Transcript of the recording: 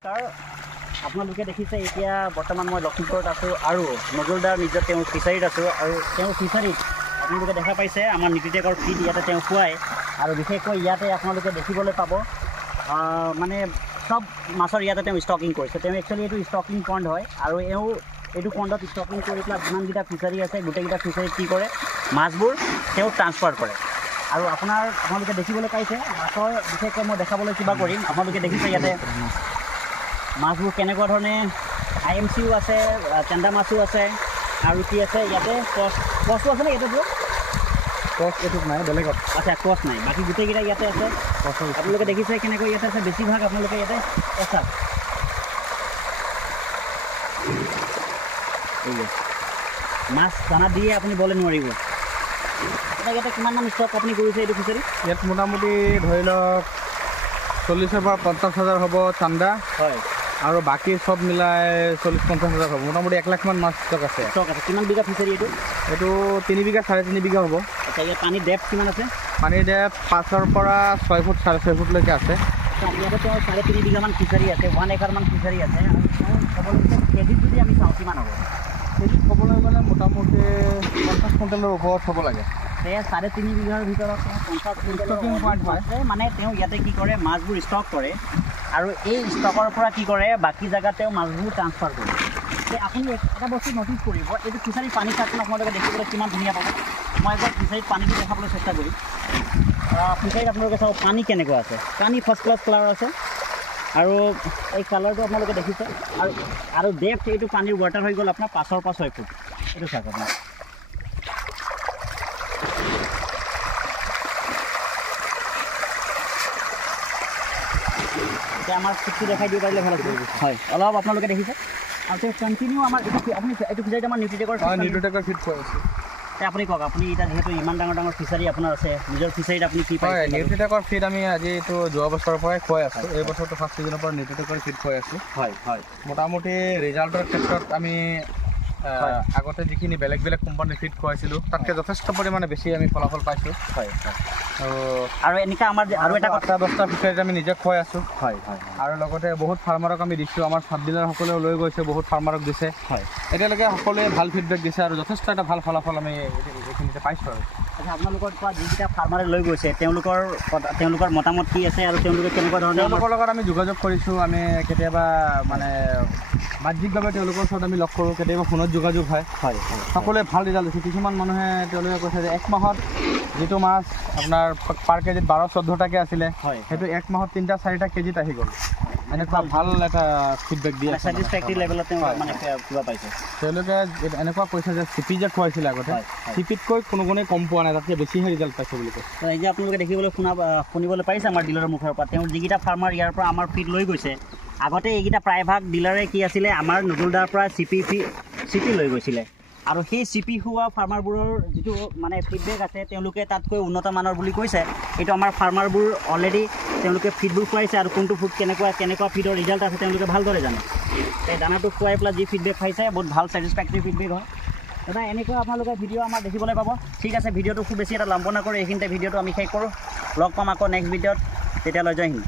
আপোনালোকে দেখিছে এতিয়া বৰ্তমান মই লখিমপুৰত আছোঁ আৰু নজলদাৰ নিজৰ তেওঁ ফিচাৰীত আছোঁ আৰু তেওঁ ফিচাৰীত আপোনালোকে দেখা পাইছে আমাৰ নিউট্ৰিটেকৰ ফিড ইয়াতে তেওঁ খুৱায় আৰু বিশেষকৈ ইয়াতে আপোনালোকে দেখিবলৈ পাব মানে সব মাছৰ ইয়াতে তেওঁ ষ্টকিং কৰিছে। তেওঁ একচুৱেলি এইটো ষ্টকিং পইণ্ট হয় আৰু এইটো পইণ্টত ষ্টকিং কৰি পেলাই যিমানকেইটা ফিচাৰী আছে গোটেইকেইটা ফিচাৰীত কি কৰে মাছবোৰ তেওঁ ট্ৰান্সফাৰ কৰে। আৰু আপোনালোকে দেখিবলৈ পাইছে মাছৰ বিশেষকৈ মই দেখাবলৈ কিবা কৰিম। আপোনালোকে দেখিছে ইয়াতে মাছবোৰ কেনেকুৱা ধৰণে IMCও আছে, চেন্দা মাছো আছে আৰু কি আছে ইয়াতে কচটো আছে নে? ইয়াতে কচ এইটোত নাই, বেলেগত আচ্ছা কচ নাই, বাকী গোটেইকেইটা ইয়াতে আছে। আপোনালোকে দেখিছে কেনেকৈ ইয়াতে আছে, বেছিভাগ আপোনালোকে ইয়াতে কচা মাছ দানা দিয়ে আপুনি বলে নোৱাৰিব। এটা ইয়াতে কিমানমান ষ্টক আপুনি কৰিছে এইটো ফিচাৰী? ইয়াত মোটামুটি ধৰি লওক 40,000 পৰা 50,000 হ'ব চান্দা, হয়, আৰু বাকী চব মিলাই 40-50,000 হ'ব। মোটামুটি 1 লাখ মান মাছ ষ্টক আছে। কিমান বিঘা ফিচাৰী এইটো? এইটো 3 বিঘা 3.5 বিঘা হ'ব। আচ্ছা, ইয়াত পানীৰ ডেপথ কিমান আছে? পানীৰ ডেপথ 5 পৰা 6 ফুট 6.5 ফুটলৈকে আছে। ইয়াতে তেওঁ 3.5 বিঘামান ফিচাৰী আছে, 1 একাৰমান ফিচাৰী আছে। আৰু ক'বলৈ কেজিত যদি আমি চাওঁ কিমান হ'ব? কেজিত ক'বলৈ গ'লে মোটামুটি 50 কুইণ্টেলৰ ওপৰত হ'ব লাগে। সেয়া 3.5 বিঘাৰ ভিতৰত 50 কুইণ্টেলৰ পইণ্ট হয়। মানে তেওঁ ইয়াতে কি কৰে মাছবোৰ ষ্টক কৰে আৰু এই ষ্টকৰ পৰা কি কৰে বাকী জেগাত তেওঁ মাছবোৰ ট্ৰান্সফাৰ কৰে। আপুনি এটা বস্তু ন'টিছ কৰিব, এইটো ফিচাৰীৰ পানী চাকখন আপোনালোকে দেখিবলৈ কিমান ধুনীয়া পাব। মই এবাৰ ফিচাৰীত পানীটো দেখাবলৈ চেষ্টা কৰিম। ফিচাৰীত আপোনালোকে চাব পানী কেনেকুৱা আছে, পানী ফাৰ্ষ্ট ক্লাছ কালাৰ আছে আৰু এই কালাৰটো আপোনালোকে দেখিছে। আৰু ডেপথ এইটো পানীৰ ৱাটাৰ হৈ গ'ল আপোনাৰ 5 পৰা 6 ফুট। এইটো চাওক আপোনাৰ এতিয়া আমাৰ ফিটটো দেখাই দিব পাৰিলে ভাল আছিল। হয়, অলপ আপোনালোকে দেখিছে আৰু তেওঁ কণ্টিনিউ আমাৰ আপুনি এইটো ফিচাৰীত আমাৰ নিউট্ৰিটেকৰ ফিট হৈ আছে। আপুনি কওক, আপুনি এতিয়া যিহেতু ইমান ডাঙৰ ফিচাৰী আপোনাৰ আছে, নিজৰ ফিচাৰীত আপুনি কি পায়? নিউট্ৰিটেকৰ ফিড আমি আজি এইটো যোৱা বছৰৰ পৰাই খুৱাই আছোঁ। এই বছৰটো ফাৰ্ষ্ট ছিজনৰ পৰা নিউট্ৰিটেকৰ ফিড খুৱাই আছোঁ। হয় হয়, মোটামুটি ৰিজাল্টৰ ক্ষেত্ৰত আমি আগতে যিখিনি বেলেগ কোম্পানীৰ ফিড খুৱাইছিলোঁ তাতকৈ যথেষ্ট পৰিমাণে বেছি আমি ফলাফল পাইছোঁ। হয় হয়, আৰু এনেকুৱা আমাৰ আৰু এটা 8-10টা ফিচাৰীত আমি নিজে খুৱাই আছোঁ। হয় হয়, আৰু লগতে বহুত ফাৰ্মাৰক আমি দিছোঁ, আমাৰ চাব ডিলাৰসকলেও লৈ গৈছে, বহুত ফাৰ্মাৰক দিছে। হয়, এতিয়ালৈকে সকলোৱে ভাল ফিডবেক দিছে আৰু যথেষ্ট এটা ভাল ফলাফল আমি এইখিনিতে পাইছোঁ। আৰু আচ্ছা, আপোনালোকৰ পৰা যিকেইটা ফাৰ্মাৰে লৈ গৈছে তেওঁলোকৰ মতামত কি আছে আৰু তেওঁলোকে কেনেকুৱা ধৰণৰ? তেওঁলোকৰ লগত আমি যোগাযোগ কৰিছোঁ। আমি কেতিয়াবা মানে বাহ্যিকভাৱে তেওঁলোকৰ ওচৰত আমি লগ কৰোঁ, কেতিয়াবা ফোনত যোগাযোগ হয়। হয়, সকলোৱে ভাল ৰিজাল্ট দিছে। কিছুমান মানুহে তেওঁলোকে কৈছে যে 1 মাহত যিটো মাছ আপোনাৰ পাৰ কেজিত 12-14টাকৈ আছিলে, সেইটো 1 মাহত 3-4টা কেজিত আহি গ'ল। এনেকুৱা ভাল এটা ফিডবেক দিয়ে, ছেটিছফেক্টৰী লেভেলত মানে কিবা পাইছে। তেওঁলোকে এনেকুৱা কৈছে যে CP যে খুৱাইছিলে আগতে, CPতকৈ কোনো গুণেই কম পোৱা নাই, তাতকৈ বেছিহে ৰিজাল্ট পাইছে বুলি কৈছে। এই যে আপোনালোকে শুনিবলৈ পাৰিছে আমাৰ ডিলাৰৰ মুখৰ পৰা, তেওঁ যিকেইটা ফাৰ্মাৰ ইয়াৰ পৰা আমাৰ ফিড লৈ গৈছে, আগতে এইকেইটা প্ৰায়ভাগ ডিলাৰে কি আছিলে আমাৰ নজলদাৰ পৰা CP লৈ গৈছিলে। আৰু সেই CP হোৱা ফাৰ্মাৰবোৰৰ যিটো মানে ফিডবেক আছে, তেওঁলোকে তাতকৈ উন্নত মানৰ বুলি কৈছে। এইটো আমাৰ ফাৰ্মাৰবোৰ অলৰেডি তেওঁলোকে ফিডবোৰ খুৱাইছে আৰু কোনটো ফুড কেনেকুৱা ফিডৰ ৰিজাল্ট আছে তেওঁলোকে ভালদৰে জানে। এই দানাটো খুৱাই পেলাই যি ফিডবেক পাইছে বহুত ভাল ছেটিছফেক্টৰী ফিডবেক হয়। দাদা এনেকুৱা আপোনালোকে ভিডিঅ' আমাৰ দেখিবলৈ পাব। ঠিক আছে, ভিডিঅ'টো খুব বেছি এটা লম্ব নকৰে, এইখিনিতে ভিডিঅ'টো আমি শেষ কৰোঁ। লগ পাম আকৌ নেক্সট ভিডিঅ'ত, তেতিয়ালৈ জয় হিন্দ।